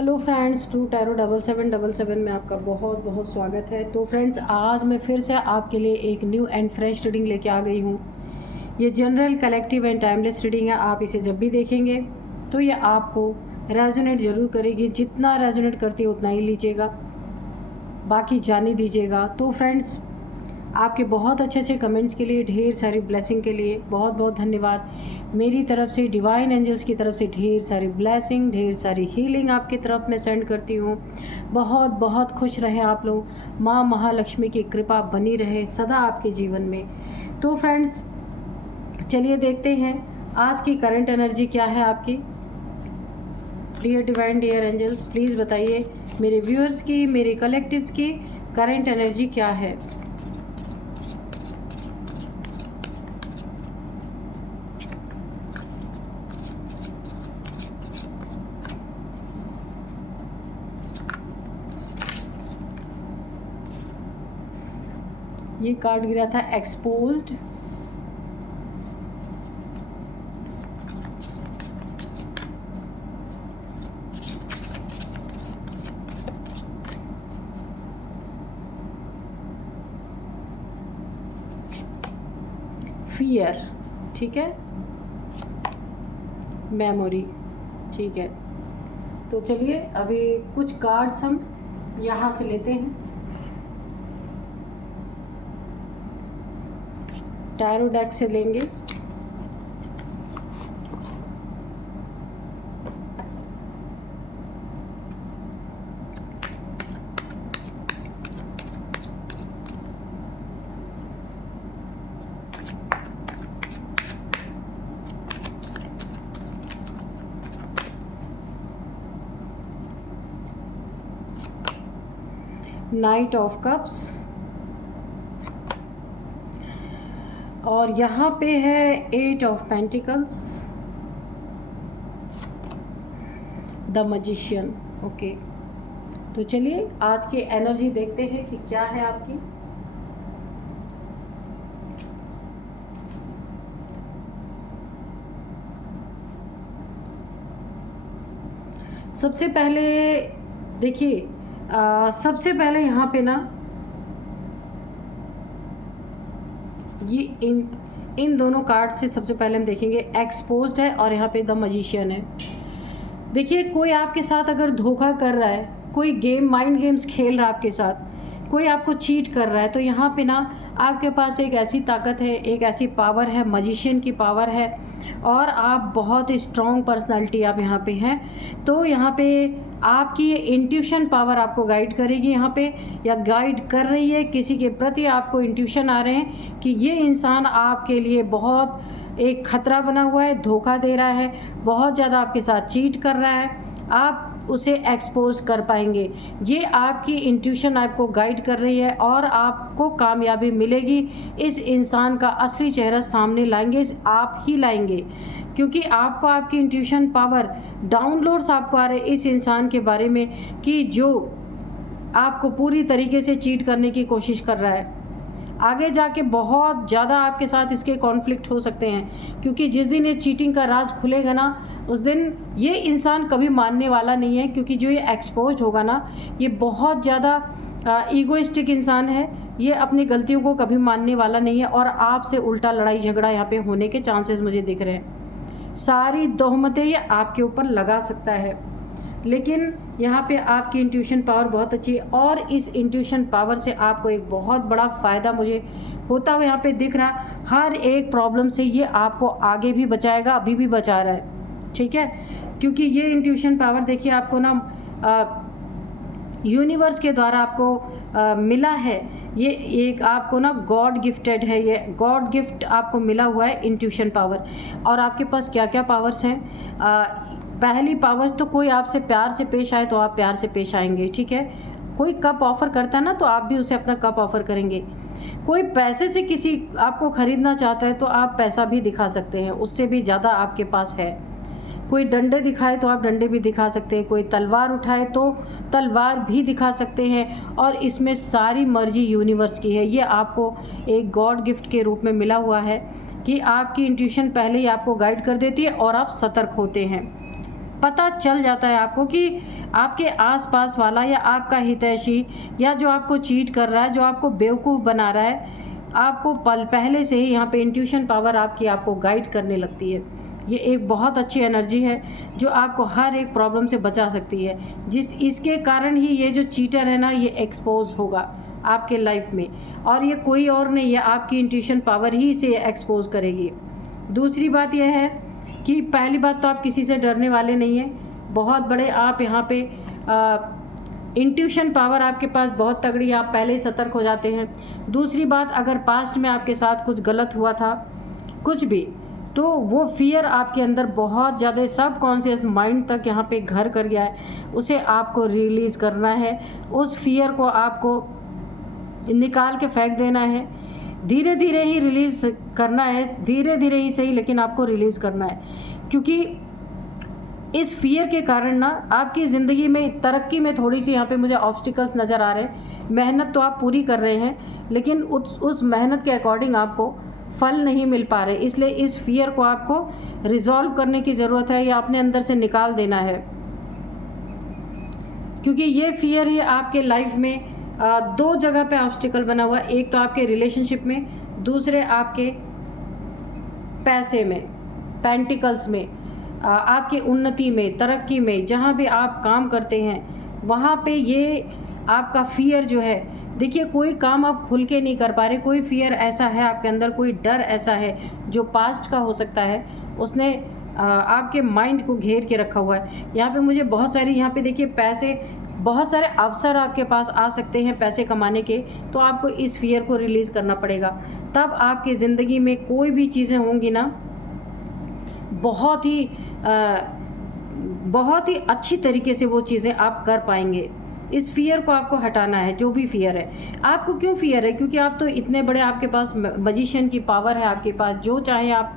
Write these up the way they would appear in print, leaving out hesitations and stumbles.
Hello friends, to tarot 7777 में आपका बहुत बहुत स्वागत है। तो फ्रेंड्स, आज मैं फिर से आपके लिए एक न्यू एंड फ्रेश रीडिंग लेके आ गई हूँ। ये general, collective and timeless reading है। आप इसे जब भी देखेंगे तो ये आपको रेजोनेट ज़रूर करेगी। जितना रेजोनेट करती है उतना ही लीजिएगा, बाकी जाने दीजिएगा। तो फ्रेंड्स, आपके बहुत अच्छे अच्छे कमेंट्स के लिए, ढेर सारी ब्लेसिंग के लिए बहुत बहुत धन्यवाद। मेरी तरफ से, डिवाइन एंजल्स की तरफ से ढेर सारी ब्लेसिंग, ढेर सारी हीलिंग आपकी तरफ मैं सेंड करती हूँ। बहुत बहुत खुश रहें आप लोग। माँ महालक्ष्मी की कृपा बनी रहे सदा आपके जीवन में। तो फ्रेंड्स, चलिए देखते हैं आज की करंट एनर्जी क्या है आपकी। Dear divine, dear angels, please बताइए मेरे व्यूअर्स की, मेरे कलेक्टिव्स की करंट एनर्जी क्या है। ये कार्ड गिरा था एक्सपोज्ड, फियर, ठीक है, मेमोरी, ठीक है। तो चलिए अभी कुछ कार्ड्स हम यहाँ से लेते हैं। टैरो डेक से लेंगे। नाइट ऑफ कप्स, और यहाँ पे है eight of pentacles, the magician. Okay, तो चलिए आज की एनर्जी देखते हैं कि क्या है आपकी। सबसे पहले देखिए, सबसे पहले यहाँ पे ना ये इन दोनों कार्ड से सबसे पहले हम देखेंगे एक्सपोज्ड है और यहाँ पे द मैजिशियन है। देखिए, कोई आपके साथ अगर धोखा कर रहा है, कोई गेम, माइंड गेम्स खेल रहा है आपके साथ, कोई आपको चीट कर रहा है, तो यहाँ पे ना आपके पास एक ऐसी ताकत है, एक ऐसी पावर है, मैजिशियन की पावर है, और आप बहुत स्ट्रॉन्ग पर्सनालिटी आप यहाँ पे हैं। तो यहाँ पे आपकी ये इंट्यूशन पावर आपको गाइड करेगी यहाँ पे, या गाइड कर रही है। किसी के प्रति आपको इंट्यूशन आ रहे हैं कि ये इंसान आपके लिए बहुत एक खतरा बना हुआ है, धोखा दे रहा है, बहुत ज़्यादा आपके साथ चीट कर रहा है, आप उसे एक्सपोज कर पाएंगे। ये आपकी इंट्यूशन आपको गाइड कर रही है और आपको कामयाबी मिलेगी। इस इंसान का असली चेहरा सामने लाएंगे, आप ही लाएंगे, क्योंकि आपको आपकी इंट्यूशन पावर, डाउनलोड्स आपको आ रहे इस इंसान के बारे में कि जो आपको पूरी तरीके से चीट करने की कोशिश कर रहा है। आगे जाके बहुत ज़्यादा आपके साथ इसके कॉन्फ्लिक्ट हो सकते हैं, क्योंकि जिस दिन ये चीटिंग का राज खुलेगा ना, उस दिन ये इंसान कभी मानने वाला नहीं है, क्योंकि जो ये एक्सपोज होगा ना, ये बहुत ज़्यादा ईगोइस्टिक इंसान है। ये अपनी गलतियों को कभी मानने वाला नहीं है, और आपसे उल्टा लड़ाई झगड़ा यहाँ पे होने के चांसेस मुझे दिख रहे हैं। सारी तोहमतें ये आपके ऊपर लगा सकता है, लेकिन यहाँ पे आपकी इंट्यूशन पावर बहुत अच्छी है, और इस इंट्यूशन पावर से आपको एक बहुत बड़ा फ़ायदा मुझे होता हुआ यहाँ पे दिख रहा। हर एक प्रॉब्लम से ये आपको आगे भी बचाएगा, अभी भी बचा रहा है, ठीक है। क्योंकि ये इंट्यूशन पावर देखिए आपको ना यूनिवर्स के द्वारा आपको मिला है। ये एक आपको ना गॉड गिफ्टेड है, ये गॉड गिफ्ट आपको मिला हुआ है इंट्यूशन पावर। और आपके पास क्या क्या पावर्स हैं? पहली पावर्स तो, कोई आपसे प्यार से पेश आए तो आप प्यार से पेश आएंगे, ठीक है। कोई कप ऑफ़र करता है ना, तो आप भी उसे अपना कप ऑफ़र करेंगे। कोई पैसे से किसी आपको ख़रीदना चाहता है तो आप पैसा भी दिखा सकते हैं, उससे भी ज़्यादा आपके पास है। कोई डंडे दिखाए तो आप डंडे भी दिखा सकते हैं, कोई तलवार उठाए तो तलवार भी दिखा सकते हैं। और इसमें सारी मर्जी यूनिवर्स की है। ये आपको एक गॉड गिफ्ट के रूप में मिला हुआ है कि आपकी इंट्यूशन पहले ही आपको गाइड कर देती है और आप सतर्क होते हैं। पता चल जाता है आपको कि आपके आसपास वाला या आपका हितैषी या जो आपको चीट कर रहा है, जो आपको बेवकूफ़ बना रहा है, आपको पहले से ही यहाँ पे इंट्यूशन पावर आपकी आपको गाइड करने लगती है। ये एक बहुत अच्छी एनर्जी है जो आपको हर एक प्रॉब्लम से बचा सकती है, इसके कारण ही ये जो चीटर है ना, ये एक्सपोज होगा आपके लाइफ में, और ये कोई और नहीं है, आपकी इंट्यूशन पावर ही इसे एक्सपोज करेगी। दूसरी बात यह है कि पहली बात तो आप किसी से डरने वाले नहीं हैं, बहुत बड़े आप यहाँ पे इंट्यूशन पावर आपके पास बहुत तगड़ी है, आप पहले ही सतर्क हो जाते हैं। दूसरी बात, अगर पास्ट में आपके साथ कुछ गलत हुआ था, कुछ भी, तो वो फियर आपके अंदर बहुत ज़्यादा सबकॉन्शियस माइंड तक यहाँ पे घर कर गया है, उसे आपको रिलीज़ करना है। उस फियर को आपको निकाल के फेंक देना है, धीरे धीरे ही रिलीज़ करना है, धीरे धीरे ही सही, लेकिन आपको रिलीज़ करना है। क्योंकि इस फियर के कारण ना आपकी ज़िंदगी में तरक्की में थोड़ी सी यहाँ पे मुझे ऑब्स्टिकल्स नज़र आ रहे हैं। मेहनत तो आप पूरी कर रहे हैं, लेकिन उस मेहनत के अकॉर्डिंग आपको फल नहीं मिल पा रहे, इसलिए इस फियर को आपको रिजॉल्व करने की ज़रूरत है या अपने अंदर से निकाल देना है। क्योंकि ये फियर ही आपके लाइफ में दो जगह पे ऑब्स्टिकल बना हुआ है, एक तो आपके रिलेशनशिप में, दूसरे आपके पैसे में, पेंटिकल्स में, आपकी उन्नति में, तरक्की में, जहाँ भी आप काम करते हैं वहाँ पे ये आपका फियर जो है, देखिए कोई काम आप खुल के नहीं कर पा रहे, कोई फियर ऐसा है आपके अंदर, कोई डर ऐसा है जो पास्ट का हो सकता है, उसने आपके माइंड को घेर के रखा हुआ है। यहाँ पे मुझे बहुत सारी, यहाँ पे देखिए पैसे, बहुत सारे अवसर आपके पास आ सकते हैं पैसे कमाने के, तो आपको इस फियर को रिलीज़ करना पड़ेगा। तब आपकी ज़िंदगी में कोई भी चीज़ें होंगी ना, बहुत ही अच्छी तरीके से वो चीज़ें आप कर पाएंगे। इस फियर को आपको हटाना है, जो भी फियर है। आपको क्यों फियर है? क्योंकि आप तो इतने बड़े, आपके पास मजिशियन की पावर है, आपके पास जो चाहे आप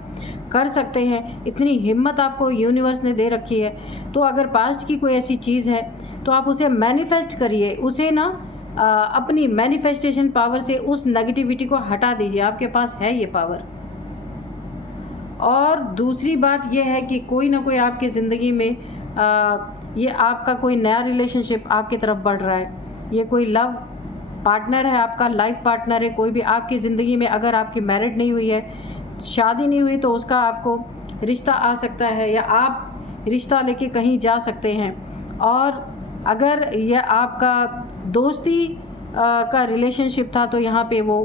कर सकते हैं, इतनी हिम्मत आपको यूनिवर्स ने दे रखी है। तो अगर पास्ट की कोई ऐसी चीज़ है तो आप उसे मैनिफेस्ट करिए, उसे ना अपनी मैनिफेस्टेशन पावर से उस नेगेटिविटी को हटा दीजिए, आपके पास है ये पावर। और दूसरी बात यह है कि कोई ना कोई आपकी ज़िंदगी में ये आपका कोई नया रिलेशनशिप आपकी तरफ बढ़ रहा है, ये कोई लव पार्टनर है, आपका लाइफ पार्टनर है, कोई भी आपकी ज़िंदगी में। अगर आपकी मैरिड नहीं हुई है, शादी नहीं हुई, तो उसका आपको रिश्ता आ सकता है, या आप रिश्ता लेके कहीं जा सकते हैं। और अगर यह आपका दोस्ती का रिलेशनशिप था, तो यहाँ पे वो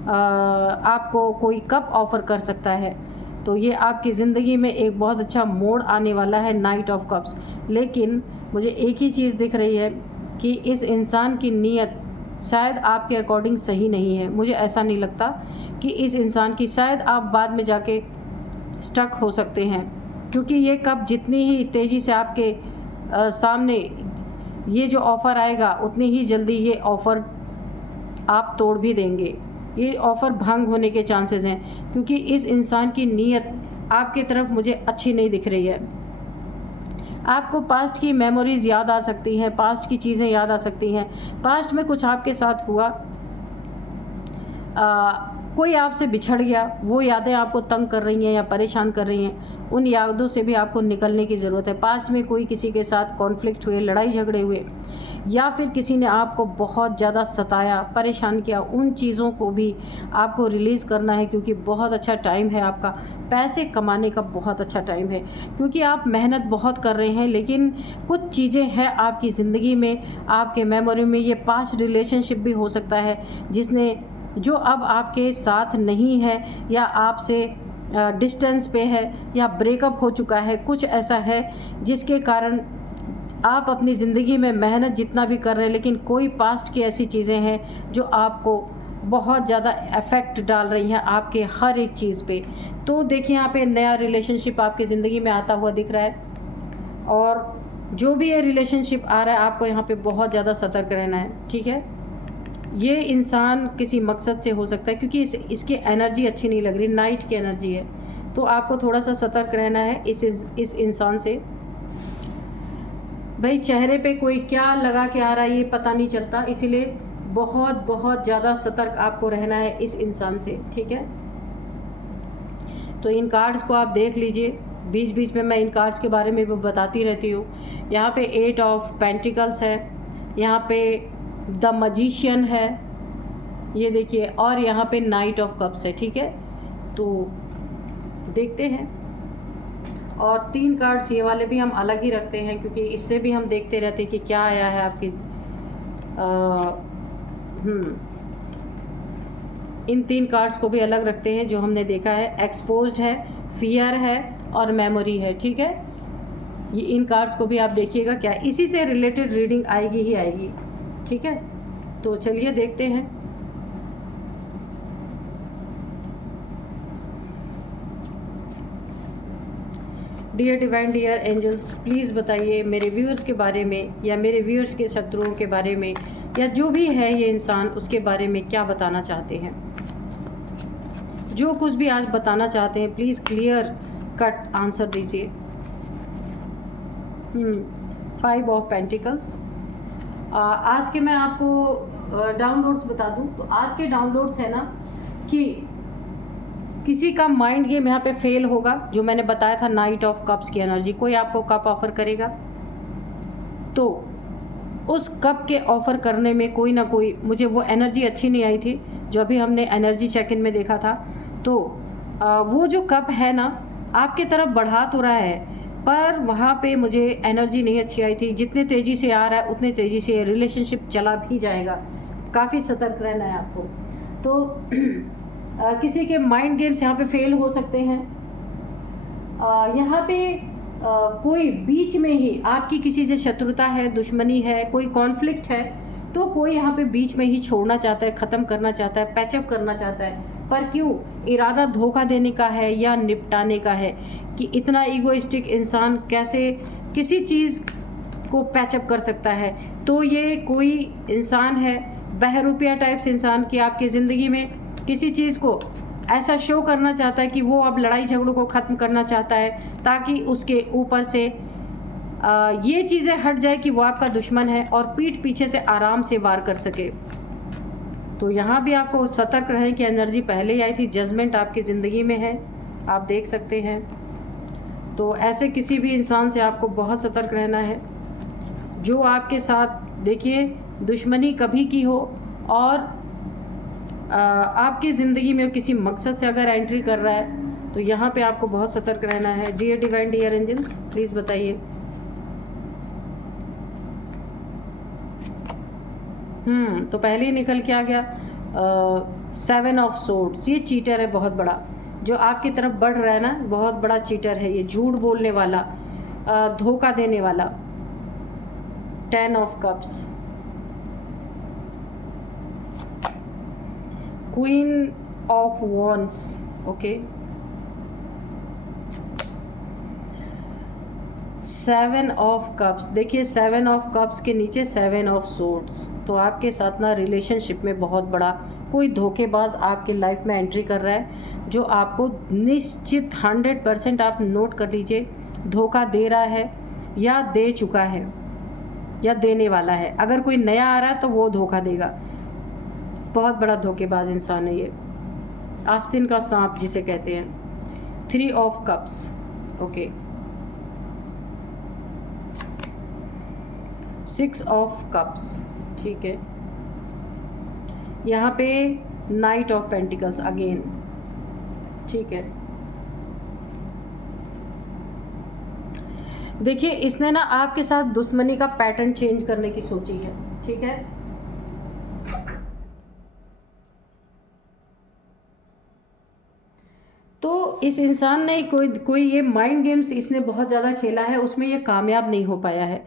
आपको कोई कप ऑफ़र कर सकता है। तो ये आपकी ज़िंदगी में एक बहुत अच्छा मोड़ आने वाला है, नाइट ऑफ कप्स। लेकिन मुझे एक ही चीज़ दिख रही है कि इस इंसान की नीयत शायद आपके अकॉर्डिंग सही नहीं है। मुझे ऐसा नहीं लगता कि इस इंसान की, शायद आप बाद में जाके स्टक हो सकते हैं, क्योंकि ये कप जितनी ही तेज़ी से आपके सामने ये जो ऑफ़र आएगा, उतनी ही जल्दी ये ऑफ़र आप तोड़ भी देंगे। ये ऑफ़र भंग होने के चांसेस हैं, क्योंकि इस इंसान की नीयत आपकी तरफ मुझे अच्छी नहीं दिख रही है। आपको पास्ट की मेमोरीज़ याद आ सकती हैं, पास्ट की चीज़ें याद आ सकती हैं, पास्ट में कुछ आपके साथ हुआ, कोई आपसे बिछड़ गया, वो यादें आपको तंग कर रही हैं या परेशान कर रही हैं। उन यादों से भी आपको निकलने की ज़रूरत है। पास्ट में कोई किसी के साथ कॉन्फ्लिक्ट हुए, लड़ाई झगड़े हुए, या फिर किसी ने आपको बहुत ज़्यादा सताया, परेशान किया, उन चीज़ों को भी आपको रिलीज़ करना है, क्योंकि बहुत अच्छा टाइम है आपका, पैसे कमाने का बहुत अच्छा टाइम है। क्योंकि आप मेहनत बहुत कर रहे हैं, लेकिन कुछ चीज़ें हैं आपकी ज़िंदगी में, आपके मेमोरी में। ये पास्ट रिलेशनशिप भी हो सकता है जो अब आपके साथ नहीं है, या आपसे डिस्टेंस पे है, या ब्रेकअप हो चुका है। कुछ ऐसा है जिसके कारण आप अपनी ज़िंदगी में मेहनत जितना भी कर रहे हैं, लेकिन कोई पास्ट की ऐसी चीज़ें हैं जो आपको बहुत ज़्यादा इफ़ेक्ट डाल रही हैं आपके हर एक चीज़ पे। तो देखिए, यहाँ पे नया रिलेशनशिप आपकी ज़िंदगी में आता हुआ दिख रहा है, और जो भी ये रिलेशनशिप आ रहा है, आपको यहाँ पे बहुत ज़्यादा सतर्क रहना है, ठीक है। ये इंसान किसी मकसद से हो सकता है, क्योंकि इसकी एनर्जी अच्छी नहीं लग रही, नाइट की एनर्जी है, तो आपको थोड़ा सा सतर्क रहना है इस इंसान से। भाई चेहरे पे कोई क्या लगा के आ रहा है ये पता नहीं चलता, इसीलिए बहुत बहुत ज़्यादा सतर्क आपको रहना है इस इंसान से, ठीक है। तो इन कार्ड्स को आप देख लीजिए, बीच बीच में मैं इन कार्ड्स के बारे में भी बताती रहती हूँ। यहाँ पे 8 ऑफ पेंटिकल्स है, यहाँ पे द मजिशियन है, ये देखिए, और यहाँ पे नाइट ऑफ कप्स है। ठीक है, तो देखते हैं। और 3 कार्ड्स ये वाले भी हम अलग ही रखते हैं, क्योंकि इससे भी हम देखते रहते हैं कि क्या आया है आपकी। इन 3 कार्ड्स को भी अलग रखते हैं जो हमने देखा है। एक्सपोज्ड है, फियर है और मेमोरी है। ठीक है, ये इन कार्ड्स को भी आप देखिएगा, क्या इसी से रिलेटेड रीडिंग आएगी ही आएगी। ठीक है, तो चलिए देखते हैं। Dear divine, dear angels, please बताइए मेरे व्यूअर्स के बारे में, या मेरे व्यूअर्स के शत्रुओं के बारे में, या जो भी है ये इंसान, उसके बारे में क्या बताना चाहते हैं। जो कुछ भी आज बताना चाहते हैं, प्लीज़ क्लियर कट आंसर दीजिए। 5 ऑफ पेंटिकल्स। आज के मैं आपको डाउनलोड्स बता दूं, तो आज के डाउनलोड्स है ना कि किसी का माइंड गेम यहाँ पे फेल होगा, जो मैंने बताया था नाइट ऑफ कप्स की एनर्जी। कोई आपको कप ऑफर करेगा, तो उस कप के ऑफ़र करने में कोई ना कोई, मुझे वो एनर्जी अच्छी नहीं आई थी जो अभी हमने एनर्जी चेक इन में देखा था। तो वो जो कप है ना आपके तरफ बढ़ा तो रहा है, पर वहाँ पे मुझे एनर्जी नहीं अच्छी आई थी। जितने तेज़ी से आ रहा है उतने तेज़ी से रिलेशनशिप चला भी जाएगा। काफ़ी सतर्क रहना है आपको। तो किसी के माइंड गेम्स यहाँ पे फेल हो सकते हैं। यहाँ पे कोई बीच में ही आपकी किसी से शत्रुता है, दुश्मनी है, कोई कॉन्फ्लिक्ट है, तो कोई यहाँ पे बीच में ही छोड़ना चाहता है, ख़त्म करना चाहता है, पैचअप करना चाहता है। पर क्यों? इरादा धोखा देने का है या निपटाने का है, कि इतना ईगोइस्टिक इंसान कैसे किसी चीज़ को पैचअप कर सकता है। तो ये कोई इंसान है बहरूपिया टाइप्स इंसान की आपकी ज़िंदगी में किसी चीज़ को ऐसा शो करना चाहता है कि वो अब लड़ाई झगड़ों को ख़त्म करना चाहता है, ताकि उसके ऊपर से ये चीज़ें हट जाए कि वो आपका दुश्मन है और पीठ पीछे से आराम से वार कर सके। तो यहाँ भी आपको सतर्क रहें कि एनर्जी पहले ही आई थी। जजमेंट आपकी ज़िंदगी में है, आप देख सकते हैं। तो ऐसे किसी भी इंसान से आपको बहुत सतर्क रहना है जो आपके साथ, देखिए, दुश्मनी कभी की हो और आपकी ज़िंदगी में किसी मकसद से अगर एंट्री कर रहा है, तो यहाँ पे आपको बहुत सतर्क रहना है। Dear divine, dear angels, please बताइए। तो पहले ही निकल के आ गया 7 ऑफ सोर्ड्स। ये चीटर है बहुत बड़ा, जो आपकी तरफ बढ़ रहा है ना, बहुत बड़ा चीटर है ये, झूठ बोलने वाला, धोखा देने वाला। 10 of cups, queen of wands. Okay, 7 of cups. देखिए 7 ऑफ कप्स के नीचे 7 ऑफ सोर्ड्स। तो आपके साथ ना रिलेशनशिप में बहुत बड़ा कोई धोखेबाज आपके लाइफ में एंट्री कर रहा है, जो आपको निश्चित 100% आप नोट कर लीजिए, धोखा दे रहा है या दे चुका है या देने वाला है। अगर कोई नया आ रहा है तो वो धोखा देगा। बहुत बड़ा धोखेबाज इंसान है ये, आस्तीन का सांप जिसे कहते हैं। 3 of cups. Okay, 6 of cups. ठीक है, यहाँ पे नाइट ऑफ पेंटिकल्स अगेन। ठीक है, देखिए इसने ना आपके साथ दुश्मनी का पैटर्न चेंज करने की सोची है। ठीक है, तो इस इंसान ने कोई ये माइंड गेम्स इसने बहुत ज़्यादा खेला है, उसमें ये कामयाब नहीं हो पाया है।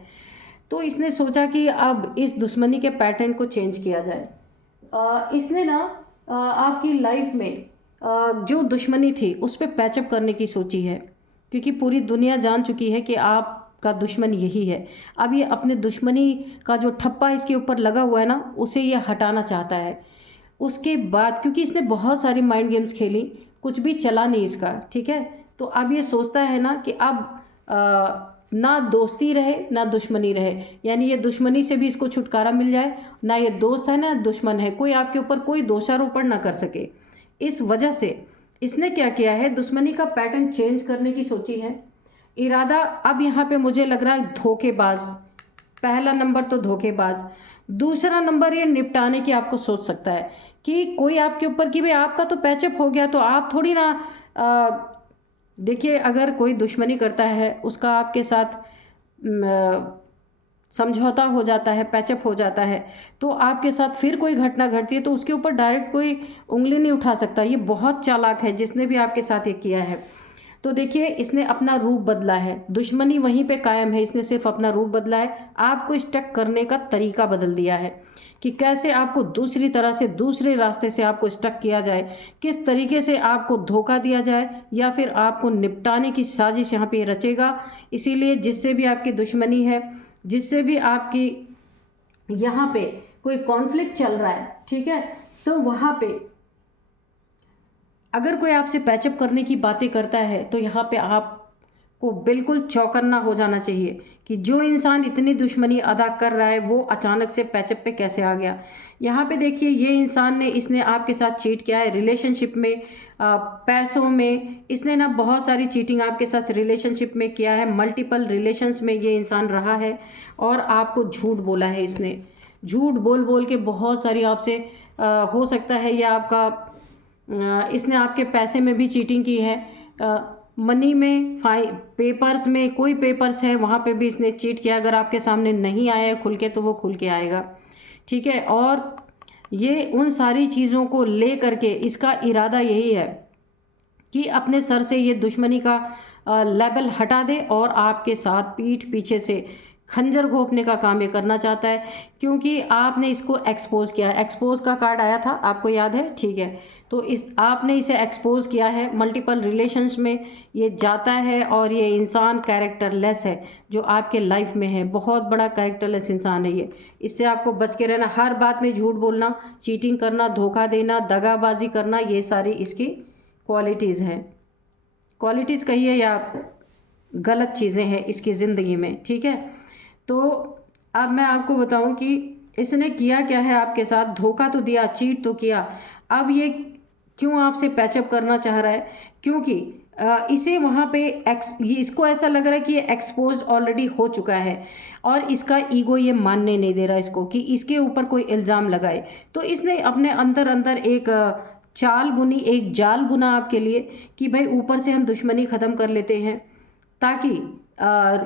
तो इसने सोचा कि अब इस दुश्मनी के पैटर्न को चेंज किया जाए। इसने ना आपकी लाइफ में जो दुश्मनी थी उस पर पैचअप करने की सोची है, क्योंकि पूरी दुनिया जान चुकी है कि आपका दुश्मन यही है। अब ये अपने दुश्मनी का जो ठप्पा इसके ऊपर लगा हुआ है ना, उसे ये हटाना चाहता है। उसके बाद क्योंकि इसने बहुत सारी माइंड गेम्स खेली, कुछ भी चला नहीं इसका। ठीक है, तो अब ये सोचता है ना कि अब ना दोस्ती रहे ना दुश्मनी रहे, यानी ये दुश्मनी से भी इसको छुटकारा मिल जाए। ना ये दोस्त है ना दुश्मन है, कोई आपके ऊपर कोई दोषारोपण ना कर सके। इस वजह से इसने क्या किया है, दुश्मनी का पैटर्न चेंज करने की सोची है। इरादा अब यहाँ पे मुझे लग रहा है धोखेबाज। पहला नंबर तो धोखेबाज, दूसरा नंबर ये निपटाने की आपको सोच सकता है कि कोई आपके ऊपर कि भाई आपका तो पैचअप हो गया तो आप थोड़ी ना देखिए अगर कोई दुश्मनी करता है उसका आपके साथ समझौता हो जाता है, पैचअप हो जाता है, तो आपके साथ फिर कोई घटना घटती है तो उसके ऊपर डायरेक्ट कोई उंगली नहीं उठा सकता। ये बहुत चालाक है जिसने भी आपके साथ ये किया है। तो देखिए इसने अपना रूप बदला है, दुश्मनी वहीं पे कायम है, इसने सिर्फ अपना रूप बदला है, आपको स्टक करने का तरीका बदल दिया है कि कैसे आपको दूसरी तरह से दूसरे रास्ते से आपको स्टक किया जाए, किस तरीके से आपको धोखा दिया जाए या फिर आपको निपटाने की साजिश यहाँ पे रचेगा। इसीलिए जिससे भी आपकी दुश्मनी है, जिससे भी आपकी यहाँ पे कोई कॉन्फ्लिक्ट चल रहा है, ठीक है, तो वहाँ पे अगर कोई आपसे पैचअप करने की बातें करता है तो यहाँ पे आपको बिल्कुल चौकन्ना हो जाना चाहिए कि जो इंसान इतनी दुश्मनी अदा कर रहा है वो अचानक से पैचअप पे कैसे आ गया। यहाँ पे देखिए ये इंसान ने इसने आपके साथ चीट किया है रिलेशनशिप में, पैसों में, इसने ना बहुत सारी चीटिंग आपके साथ रिलेशनशिप में किया है, मल्टीपल रिलेशंस में ये इंसान रहा है और आपको झूठ बोला है। इसने झूठ बोल बोल के बहुत सारी आपसे हो सकता है या आपका इसने आपके पैसे में भी चीटिंग की है, मनी में, पेपर्स में, कोई पेपर्स है वहाँ पे भी इसने चीट किया। अगर आपके सामने नहीं आया है खुल के तो वो खुल के आएगा, ठीक है। और ये उन सारी चीज़ों को ले करके इसका इरादा यही है कि अपने सर से ये दुश्मनी का लेबल हटा दे और आपके साथ पीठ पीछे से खंजर घोंपने का काम ये करना चाहता है, क्योंकि आपने इसको एक्सपोज किया है। एक्सपोज का कार्ड आया था, आपको याद है, ठीक है। तो इस आपने इसे एक्सपोज किया है, मल्टीपल रिलेशंस में ये जाता है और ये इंसान कैरेक्टरलेस है जो आपके लाइफ में है, बहुत बड़ा कैरेक्टरलेस इंसान है ये। इससे आपको बच के रहना, हर बात में झूठ बोलना, चीटिंग करना, धोखा देना, दगाबाजी करना, ये सारी इसकी क्वालिटीज़ हैं। क्वालिटीज़ कहिए या गलत चीज़ें हैं इसकी ज़िंदगी में, ठीक है। तो अब मैं आपको बताऊं कि इसने किया क्या है आपके साथ, धोखा तो दिया, चीट तो किया, अब ये क्यों आपसे पैचअप करना चाह रहा है, क्योंकि इसे वहाँ पे ये इसको ऐसा लग रहा है कि ये एक्सपोज ऑलरेडी हो चुका है और इसका ईगो ये मानने नहीं दे रहा इसको कि इसके ऊपर कोई इल्ज़ाम लगाए। तो इसने अपने अंदर अंदर एक चाल बुनी, एक जाल बुना आपके लिए कि भाई ऊपर से हम दुश्मनी ख़त्म कर लेते हैं ताकि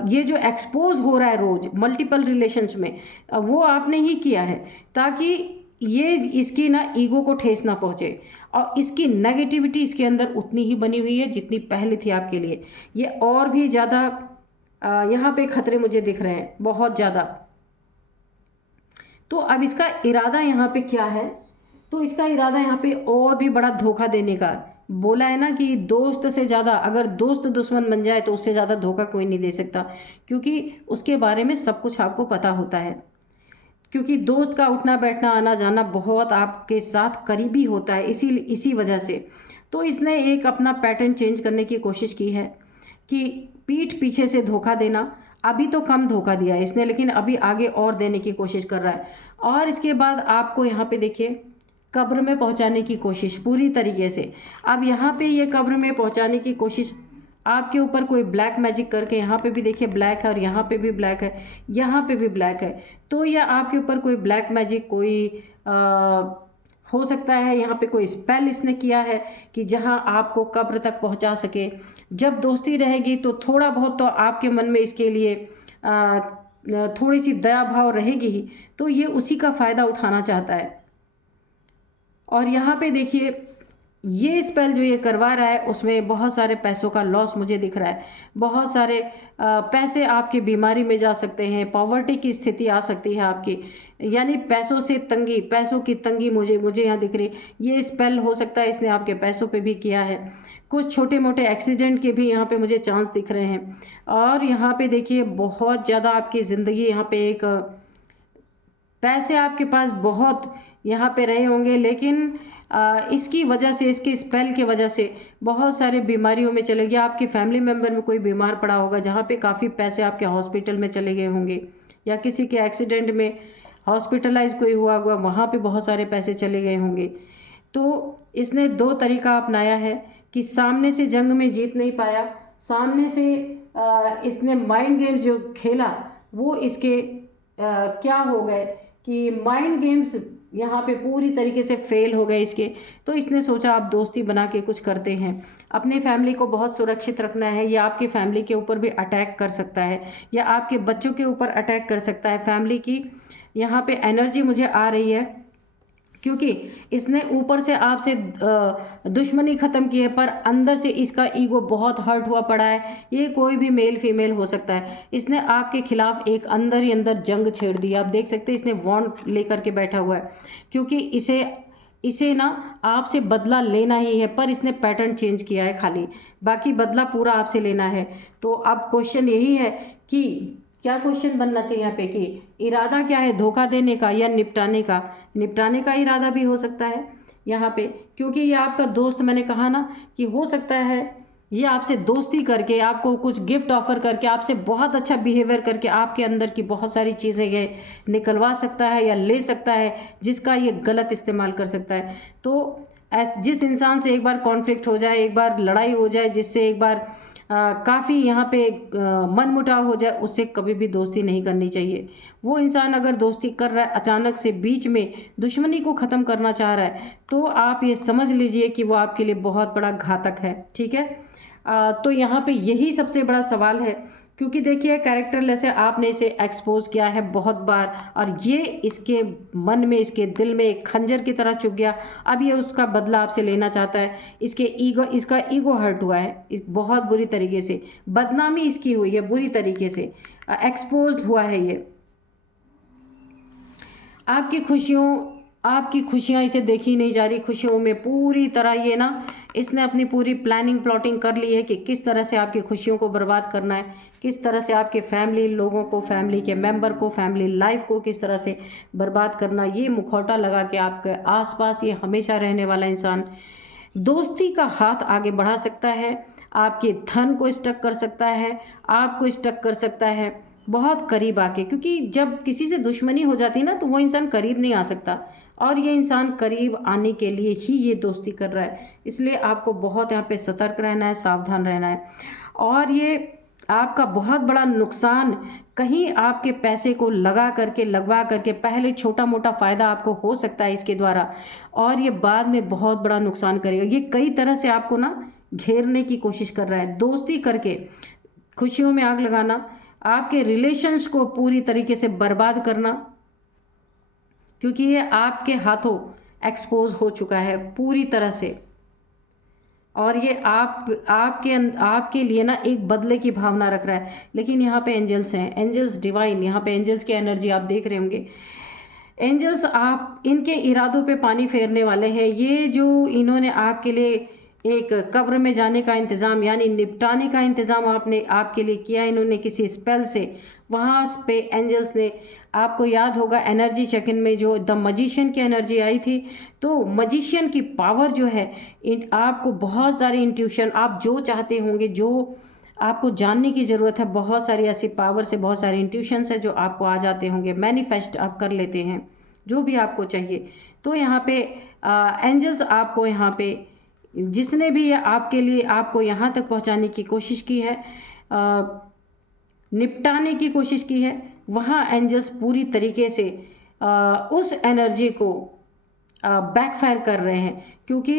ये जो एक्सपोज हो रहा है रोज मल्टीपल रिलेशंस में, वो आपने ही किया है ताकि ये इसकी ना ईगो को ठेस ना पहुँचे और इसकी नेगेटिविटी इसके अंदर उतनी ही बनी हुई है जितनी पहले थी आपके लिए। ये और भी ज़्यादा यहाँ पे खतरे मुझे दिख रहे हैं, बहुत ज़्यादा। तो अब इसका इरादा यहाँ पे क्या है, तो इसका इरादा यहाँ पे और भी बड़ा धोखा देने का। बोला है ना कि दोस्त से ज़्यादा, अगर दोस्त दुश्मन बन जाए तो उससे ज़्यादा धोखा कोई नहीं दे सकता, क्योंकि उसके बारे में सब कुछ आपको पता होता है, क्योंकि दोस्त का उठना बैठना आना जाना बहुत आपके साथ करीबी होता है, इसी वजह से। तो इसने एक अपना पैटर्न चेंज करने की कोशिश की है कि पीठ पीछे से धोखा देना। अभी तो कम धोखा दिया है इसने, लेकिन अभी आगे और देने की कोशिश कर रहा है। और इसके बाद आपको यहाँ पे देखिए कब्र में पहुँचाने की कोशिश पूरी तरीके से। अब यहाँ पे ये कब्र में पहुँचाने की कोशिश आपके ऊपर कोई ब्लैक मैजिक करके, यहाँ पे भी देखिए ब्लैक है और यहाँ पे भी ब्लैक है, यहाँ पे भी ब्लैक है, तो यह आपके ऊपर कोई ब्लैक मैजिक कोई हो सकता है। यहाँ पे कोई स्पेल इसने किया है कि जहाँ आपको कब्र तक पहुँचा सके। जब दोस्ती रहेगी तो थोड़ा बहुत तो आपके मन में इसके लिए थोड़ी सी दया भाव रहेगी ही, तो ये उसी का फ़ायदा उठाना चाहता है। और यहाँ पे देखिए ये स्पेल जो ये करवा रहा है उसमें बहुत सारे पैसों का लॉस मुझे दिख रहा है, बहुत सारे पैसे आपकी बीमारी में जा सकते हैं, पॉवर्टी की स्थिति आ सकती है आपकी, यानी पैसों से तंगी, पैसों की तंगी मुझे यहाँ दिख रही। ये स्पेल हो सकता है इसने आपके पैसों पे भी किया है। कुछ छोटे मोटे एक्सीडेंट के भी यहाँ पे मुझे चांस दिख रहे हैं। और यहाँ पे देखिए बहुत ज़्यादा आपकी ज़िंदगी यहाँ पे एक पैसे आपके पास बहुत यहाँ पे रहे होंगे, लेकिन इसकी वजह से, इसके स्पेल की वजह से बहुत सारे बीमारियों में चले गए। आपके फैमिली मेम्बर में कोई बीमार पड़ा होगा जहाँ पे काफ़ी पैसे आपके हॉस्पिटल में चले गए होंगे, या किसी के एक्सीडेंट में हॉस्पिटलाइज कोई हुआ होगा, वहाँ पे बहुत सारे पैसे चले गए होंगे। तो इसने दो तरीका अपनाया है कि सामने से जंग में जीत नहीं पाया, सामने से इसने माइंड गेम्स जो खेला वो इसके क्या हो गए कि माइंड गेम्स यहाँ पे पूरी तरीके से फेल हो गए इसके। तो इसने सोचा आप दोस्ती बना के कुछ करते हैं, अपने फैमिली को बहुत सुरक्षित रखना है, या आपकी फैमिली के ऊपर भी अटैक कर सकता है, या आपके बच्चों के ऊपर अटैक कर सकता है। फैमिली की यहाँ पे एनर्जी मुझे आ रही है, क्योंकि इसने ऊपर से आपसे दुश्मनी ख़त्म की है, पर अंदर से इसका ईगो बहुत हर्ट हुआ पड़ा है। ये कोई भी मेल फीमेल हो सकता है। इसने आपके खिलाफ एक अंदर ही अंदर जंग छेड़ दी। आप देख सकते हैं इसने वॉन्ड लेकर के बैठा हुआ है, क्योंकि इसे ना आपसे बदला लेना ही है, पर इसने पैटर्न चेंज किया है खाली, बाकी बदला पूरा आपसे लेना है। तो अब क्वेश्चन यही है कि क्या क्वेश्चन बनना चाहिए यहाँ पे कि इरादा क्या है, धोखा देने का या निपटाने का। निपटाने का इरादा भी हो सकता है यहाँ पे, क्योंकि ये आपका दोस्त, मैंने कहा ना कि हो सकता है ये आपसे दोस्ती करके, आपको कुछ गिफ्ट ऑफर करके, आपसे बहुत अच्छा बिहेवियर करके आपके अंदर की बहुत सारी चीज़ें ये निकलवा सकता है या ले सकता है, जिसका ये गलत इस्तेमाल कर सकता है। तो जिस इंसान से एक बार कॉन्फ्लिक्ट हो जाए, एक बार लड़ाई हो जाए, जिससे एक बार काफ़ी यहाँ पे मनमुटाव हो जाए, उससे कभी भी दोस्ती नहीं करनी चाहिए। वो इंसान अगर दोस्ती कर रहा है, अचानक से बीच में दुश्मनी को ख़त्म करना चाह रहा है, तो आप ये समझ लीजिए कि वो आपके लिए बहुत बड़ा घातक है। ठीक है, तो यहाँ पे यही सबसे बड़ा सवाल है, क्योंकि देखिए कैरेक्टरलेस है, आपने इसे एक्सपोज किया है बहुत बार, और ये इसके मन में, इसके दिल में एक खंजर की तरह चुभ गया। अब ये उसका बदला आपसे लेना चाहता है। इसका ईगो हर्ट हुआ है बहुत बुरी तरीके से, बदनामी इसकी हुई है बुरी तरीके से, एक्सपोज हुआ है ये। आपकी खुशियाँ इसे देखी नहीं जा रही। खुशियों में पूरी तरह ये ना, इसने अपनी पूरी प्लानिंग प्लॉटिंग कर ली है कि किस तरह से आपकी खुशियों को बर्बाद करना है, किस तरह से आपके फैमिली लोगों को, फैमिली के मेंबर को, फैमिली लाइफ को किस तरह से बर्बाद करना। ये मुखौटा लगा के आपके आसपास ये हमेशा रहने वाला इंसान दोस्ती का हाथ आगे बढ़ा सकता है, आपके धन को स्टक कर सकता है, आपको स्टक कर सकता है बहुत करीब आके, क्योंकि जब किसी से दुश्मनी हो जाती है ना, तो वो इंसान करीब नहीं आ सकता, और ये इंसान करीब आने के लिए ही ये दोस्ती कर रहा है। इसलिए आपको बहुत यहाँ पे सतर्क रहना है, सावधान रहना है। और ये आपका बहुत बड़ा नुकसान, कहीं आपके पैसे को लगवा करके पहले छोटा मोटा फ़ायदा आपको हो सकता है इसके द्वारा, और ये बाद में बहुत बड़ा नुकसान करेगा। ये कई तरह से आपको ना घेरने की कोशिश कर रहा है, दोस्ती करके खुशियों में आग लगाना, आपके रिलेशंस को पूरी तरीके से बर्बाद करना, क्योंकि ये आपके हाथों एक्सपोज हो चुका है पूरी तरह से। और ये आपके लिए ना एक बदले की भावना रख रहा है। लेकिन यहाँ पे एंजल्स हैं, एंजल्स डिवाइन, यहाँ पे एंजल्स की एनर्जी आप देख रहे होंगे। एंजल्स आप इनके इरादों पे पानी फेरने वाले हैं। ये जो इन्होंने आपके लिए एक कब्र में जाने का इंतज़ाम, यानी निपटाने का इंतज़ाम आपके लिए किया इन्होंने किसी स्पेल से, वहाँ पे एंजल्स ने, आपको याद होगा एनर्जी चेक इन में जो द मजिशियन की एनर्जी आई थी, तो मजिशियन की पावर जो है, आपको बहुत सारी इंट्यूशन, आप जो चाहते होंगे, जो आपको जानने की ज़रूरत है, बहुत सारी ऐसी पावर से बहुत सारे इंट्यूशंस है जो आपको आ जाते होंगे, मैनिफेस्ट आप कर लेते हैं जो भी आपको चाहिए। तो यहाँ पे एंजल्स आपको यहाँ पे, जिसने भी आपके लिए आपको यहाँ तक पहुँचाने की कोशिश की है, निपटाने की कोशिश की है, वहाँ एंजल्स पूरी तरीके से उस एनर्जी को बैकफायर कर रहे हैं। क्योंकि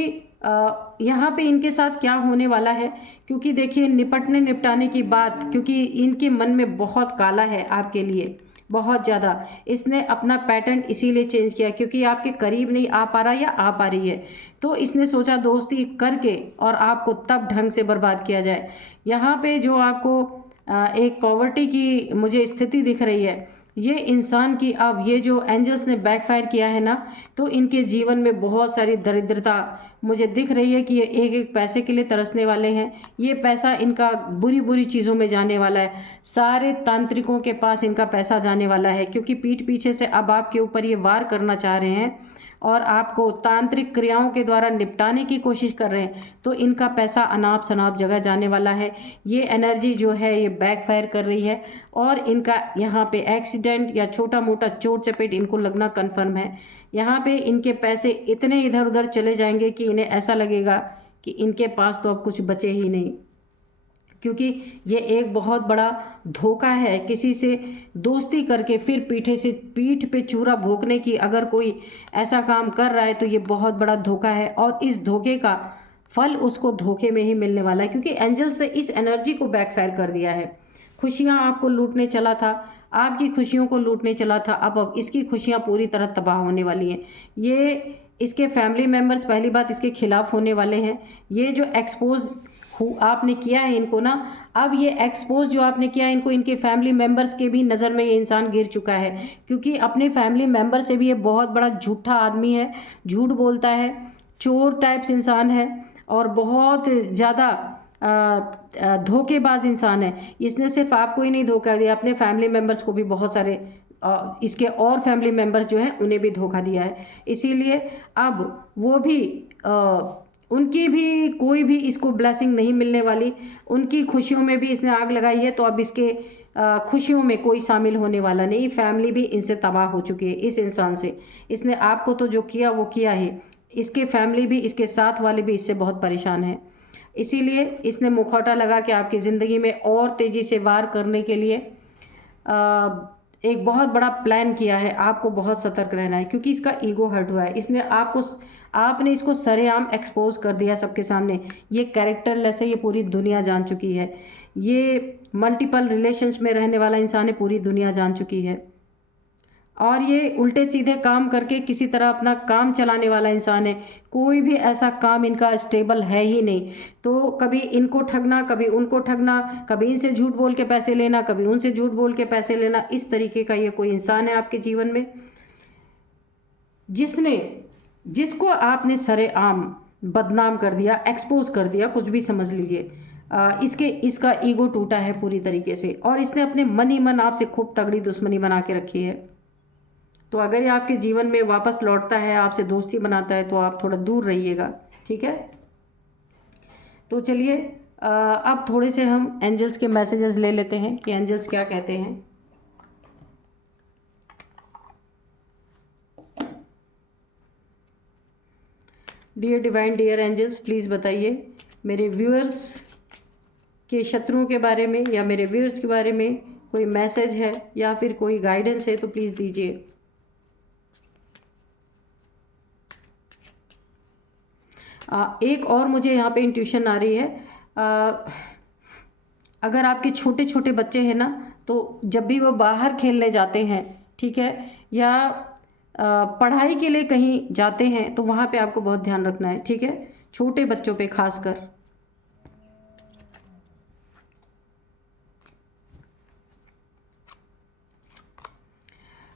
यहाँ पे इनके साथ क्या होने वाला है, क्योंकि देखिए निपटाने की बात, क्योंकि इनके मन में बहुत काला है आपके लिए, बहुत ज़्यादा। इसने अपना पैटर्न इसीलिए चेंज किया क्योंकि आपके करीब नहीं आ पा रहा या आ पा रही है, तो इसने सोचा दोस्ती करके और आपको तब ढंग से बर्बाद किया जाए। यहाँ पे जो आपको एक पॉवर्टी की मुझे स्थिति दिख रही है, ये इंसान की, अब ये जो एंजल्स ने बैकफायर किया है ना, तो इनके जीवन में बहुत सारी दरिद्रता मुझे दिख रही है कि ये एक एक पैसे के लिए तरसने वाले हैं। ये पैसा इनका बुरी बुरी चीज़ों में जाने वाला है, सारे तांत्रिकों के पास इनका पैसा जाने वाला है, क्योंकि पीठ पीछे से अब आपके ऊपर ये वार करना चाह रहे हैं और आपको तांत्रिक क्रियाओं के द्वारा निपटाने की कोशिश कर रहे हैं। तो इनका पैसा अनाप शनाप जगह जाने वाला है। ये एनर्जी जो है ये बैकफायर कर रही है और इनका यहाँ पे एक्सीडेंट या छोटा मोटा चोट चपेट इनको लगना कन्फर्म है। यहाँ पे इनके पैसे इतने इधर उधर चले जाएंगे कि इन्हें ऐसा लगेगा कि इनके पास तो अब कुछ बचे ही नहीं। क्योंकि ये एक बहुत बड़ा धोखा है। किसी से दोस्ती करके फिर पीठ पे चूरा भोंकने की अगर कोई ऐसा काम कर रहा है तो ये बहुत बड़ा धोखा है, और इस धोखे का फल उसको धोखे में ही मिलने वाला है, क्योंकि एंजल्स ने इस एनर्जी को बैकफायर कर दिया है। खुशियाँ आपको लूटने चला था, आपकी खुशियों को लूटने चला था, अब इसकी खुशियाँ पूरी तरह तबाह होने वाली हैं। ये इसके फैमिली मेम्बर्स पहली बात इसके खिलाफ होने वाले हैं। ये जो एक्सपोज आपने किया है इनको ना, अब ये एक्सपोज जो आपने किया है इनको, इनके फैमिली मेम्बर्स के भी नज़र में ये इंसान गिर चुका है, क्योंकि अपने फैमिली मेम्बर से भी ये बहुत बड़ा झूठा आदमी है, झूठ बोलता है, चोर टाइप्स इंसान है और बहुत ज़्यादा धोखेबाज इंसान है। इसने सिर्फ आपको ही नहीं धोखा दिया, अपने फैमिली मेम्बर्स को भी, बहुत सारे इसके और फैमिली मेम्बर्स जो हैं उन्हें भी धोखा दिया है। इसीलिए अब वो भी उनकी भी कोई भी इसको ब्लेसिंग नहीं मिलने वाली, उनकी खुशियों में भी इसने आग लगाई है, तो अब इसके खुशियों में कोई शामिल होने वाला नहीं। फैमिली भी इनसे तबाह हो चुकी है इस इंसान से। इसने आपको तो जो किया वो किया ही, इसके फैमिली भी, इसके साथ वाले भी इससे बहुत परेशान हैं। इसीलिए इसने मुखौटा लगा के आपकी ज़िंदगी में और तेज़ी से वार करने के लिए एक बहुत बड़ा प्लान किया है। आपको बहुत सतर्क रहना है, क्योंकि इसका ईगो हर्ट हुआ है। आपने इसको सरेआम एक्सपोज कर दिया सबके सामने। ये कैरेक्टरलेस है, ये पूरी दुनिया जान चुकी है। ये मल्टीपल रिलेशंस में रहने वाला इंसान है, पूरी दुनिया जान चुकी है। और ये उल्टे सीधे काम करके किसी तरह अपना काम चलाने वाला इंसान है। कोई भी ऐसा काम इनका स्टेबल है ही नहीं। तो कभी इनको ठगना, कभी उनको ठगना, कभी इनसे झूठ बोल के पैसे लेना, कभी उनसे झूठ बोल के पैसे लेना, इस तरीके का ये कोई इंसान है आपके जीवन में, जिसको आपने सरेआम बदनाम कर दिया, एक्सपोज कर दिया, कुछ भी समझ लीजिए। इसका ईगो टूटा है पूरी तरीके से, और इसने अपने मन ही मन आपसे खूब तगड़ी दुश्मनी बना के रखी है। तो अगर ये आपके जीवन में वापस लौटता है, आपसे दोस्ती बनाता है, तो आप थोड़ा दूर रहिएगा, ठीक है। तो चलिए अब थोड़े से हम एंजल्स के मैसेजेस ले लेते हैं कि एंजल्स क्या कहते हैं। Dear divine, dear angels, please बताइए मेरे व्यूअर्स के शत्रुओं के बारे में या मेरे व्यूअर्स के बारे में कोई मैसेज है या फिर कोई गाइडेंस है तो प्लीज़ दीजिए। एक और मुझे यहाँ पे इंट्यूशन आ रही है। अगर आपके छोटे छोटे बच्चे हैं ना, तो जब भी वो बाहर खेलने जाते हैं, ठीक है, या पढ़ाई के लिए कहीं जाते हैं, तो वहाँ पे आपको बहुत ध्यान रखना है, ठीक है, छोटे बच्चों पे खासकर।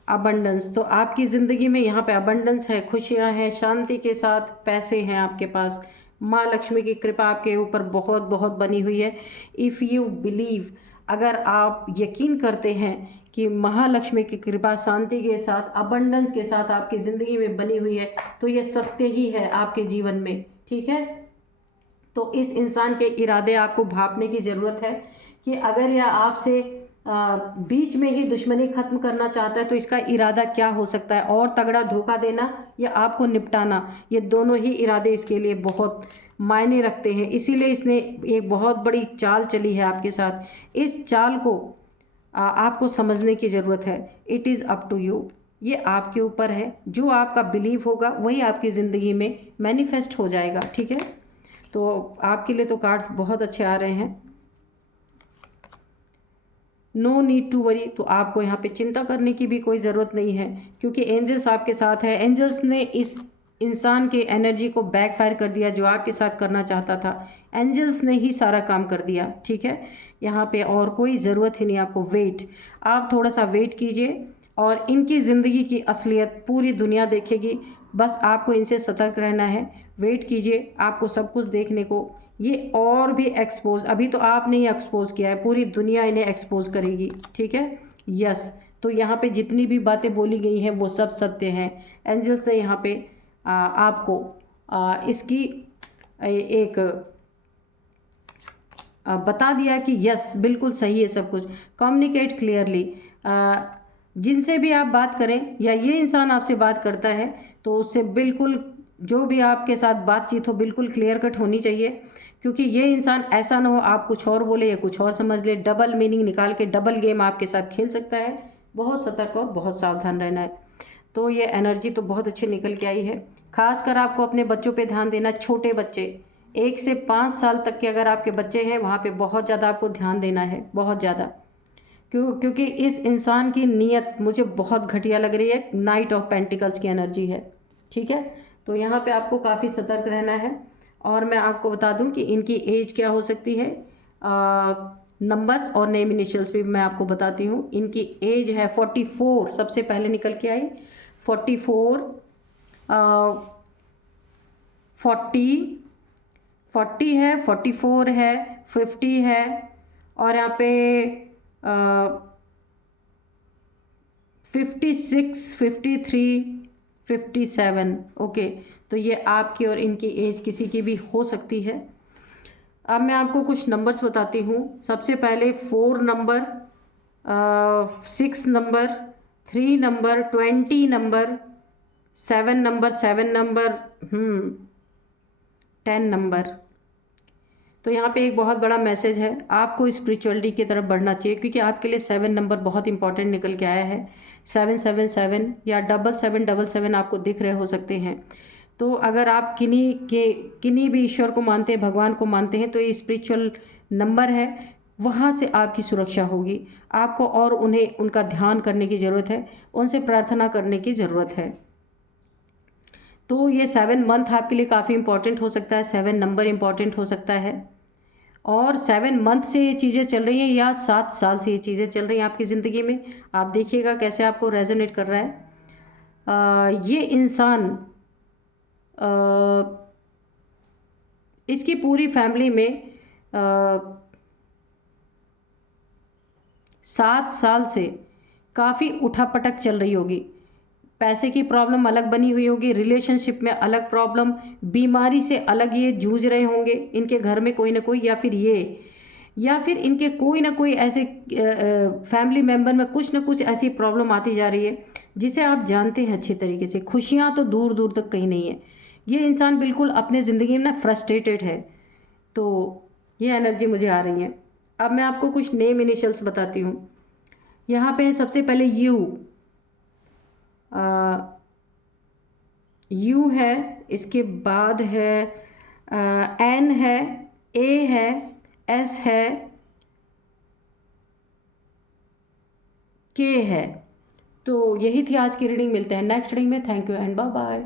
अबंडेंस, तो आपकी ज़िंदगी में यहाँ पे अबंडेंस है, खुशियाँ हैं, शांति के साथ पैसे हैं आपके पास। माँ लक्ष्मी की कृपा आपके ऊपर बहुत बहुत बनी हुई है। इफ़ यू बिलीव, अगर आप यकीन करते हैं कि महालक्ष्मी की कृपा शांति के साथ, अबंडेंस के साथ आपकी ज़िंदगी में बनी हुई है, तो ये सत्य ही है आपके जीवन में, ठीक है। तो इस इंसान के इरादे आपको भांपने की ज़रूरत है कि अगर यह आपसे बीच में ही दुश्मनी खत्म करना चाहता है तो इसका इरादा क्या हो सकता है, और तगड़ा धोखा देना या आपको निपटाना, ये दोनों ही इरादे इसके लिए बहुत मायने रखते हैं। इसीलिए इसने एक बहुत बड़ी चाल चली है आपके साथ। इस चाल को आपको समझने की ज़रूरत है। It is up to you, ये आपके ऊपर है। जो आपका बिलीव होगा वही आपकी ज़िंदगी में मैनिफेस्ट हो जाएगा, ठीक है। तो आपके लिए तो कार्ड्स बहुत अच्छे आ रहे हैं। नो नीड टू वरी, तो आपको यहाँ पे चिंता करने की भी कोई ज़रूरत नहीं है, क्योंकि एंजल्स आपके साथ है। एंजल्स ने इस इंसान के एनर्जी को बैकफायर कर दिया जो आपके साथ करना चाहता था। एंजल्स ने ही सारा काम कर दिया, ठीक है। यहाँ पे और कोई ज़रूरत ही नहीं आपको। वेट, आप थोड़ा सा वेट कीजिए और इनकी ज़िंदगी की असलियत पूरी दुनिया देखेगी। बस आपको इनसे सतर्क रहना है। वेट कीजिए, आपको सब कुछ देखने को ये और भी एक्सपोज, अभी तो आपने ही एक्सपोज किया है, पूरी दुनिया इन्हें एक्सपोज करेगी, ठीक है। यस, तो यहाँ पे जितनी भी बातें बोली गई हैं वो सब सत्य हैं। एंजल्स ने यहाँ पे आपको इसकी एक बता दिया कि यस बिल्कुल सही है सब कुछ। कम्युनिकेट क्लियरली, जिनसे भी आप बात करें या ये इंसान आपसे बात करता है तो उससे बिल्कुल जो भी आपके साथ बातचीत हो बिल्कुल क्लियर कट होनी चाहिए, क्योंकि ये इंसान ऐसा ना हो आप कुछ और बोले या कुछ और समझ ले, डबल मीनिंग निकाल के डबल गेम आपके साथ खेल सकता है। बहुत सतर्क और बहुत सावधान रहना है। तो ये एनर्जी तो बहुत अच्छी निकल के आई है। खासकर आपको अपने बच्चों पे ध्यान देना, छोटे बच्चे 1 से 5 साल तक के अगर आपके बच्चे हैं वहाँ पे बहुत ज़्यादा आपको ध्यान देना है, बहुत ज़्यादा। क्योंकि इस इंसान की नीयत मुझे बहुत घटिया लग रही है, नाइट ऑफ पेंटिकल्स की एनर्जी है, ठीक है। तो यहाँ पे आपको काफ़ी सतर्क रहना है। और मैं आपको बता दूं कि इनकी एज क्या हो सकती है, नंबर्स और नेम इनिशियल्स भी मैं आपको बताती हूँ। इनकी एज है 44, सबसे पहले निकल के आई 44, 40 है, 44 है, 50 है, और यहाँ पे 56, 53, 57। ओके, तो ये आपकी और इनकी एज किसी की भी हो सकती है। अब मैं आपको कुछ नंबर्स बताती हूँ। सबसे पहले 4 number, 6 number, 3 number, 20 number, 7 number, 10 number. तो यहाँ पे एक बहुत बड़ा मैसेज है, आपको स्पिरिचुअलिटी की तरफ बढ़ना चाहिए, क्योंकि आपके लिए 7 नंबर बहुत इंपॉर्टेंट निकल के आया है। 777 या 7777 आपको दिख रहे हो सकते हैं। तो अगर आप किन्हीं भी ईश्वर को मानते हैं, भगवान को मानते हैं, तो ये स्पिरिचुअल नंबर है, वहाँ से आपकी सुरक्षा होगी। आपको और उन्हें उनका ध्यान करने की ज़रूरत है, उनसे प्रार्थना करने की ज़रूरत है। तो ये 7 मंथ आपके लिए काफ़ी इंपॉर्टेंट हो सकता है, 7 नंबर इंपॉर्टेंट हो सकता है। और 7 मंथ से ये चीज़ें चल रही हैं या 7 साल से ये चीज़ें चल रही हैं आपकी ज़िंदगी में, आप देखिएगा कैसे आपको रेजोनेट कर रहा है। ये इंसान इसकी पूरी फैमिली में 7 साल से काफ़ी उठापटक चल रही होगी। पैसे की प्रॉब्लम अलग बनी हुई होगी, रिलेशनशिप में अलग प्रॉब्लम, बीमारी से अलग ये जूझ रहे होंगे। इनके घर में कोई ना कोई, या फिर इनके कोई ना कोई ऐसे फैमिली मेम्बर में कुछ ना कुछ ऐसी प्रॉब्लम आती जा रही है जिसे आप जानते हैं अच्छी तरीके से। खुशियाँ तो दूर दूर तक कहीं नहीं है। ये इंसान बिल्कुल अपने ज़िंदगी में ना फ्रस्ट्रेटेड है। तो ये एनर्जी मुझे आ रही है। अब मैं आपको कुछ नेम इनिशियल्स बताती हूँ। यहाँ पे सबसे पहले यू है, इसके बाद है एन है, ए है, एस है, के है। तो यही थी आज की रीडिंग। मिलते हैं नेक्स्ट रीडिंग में। Thank you and bye bye.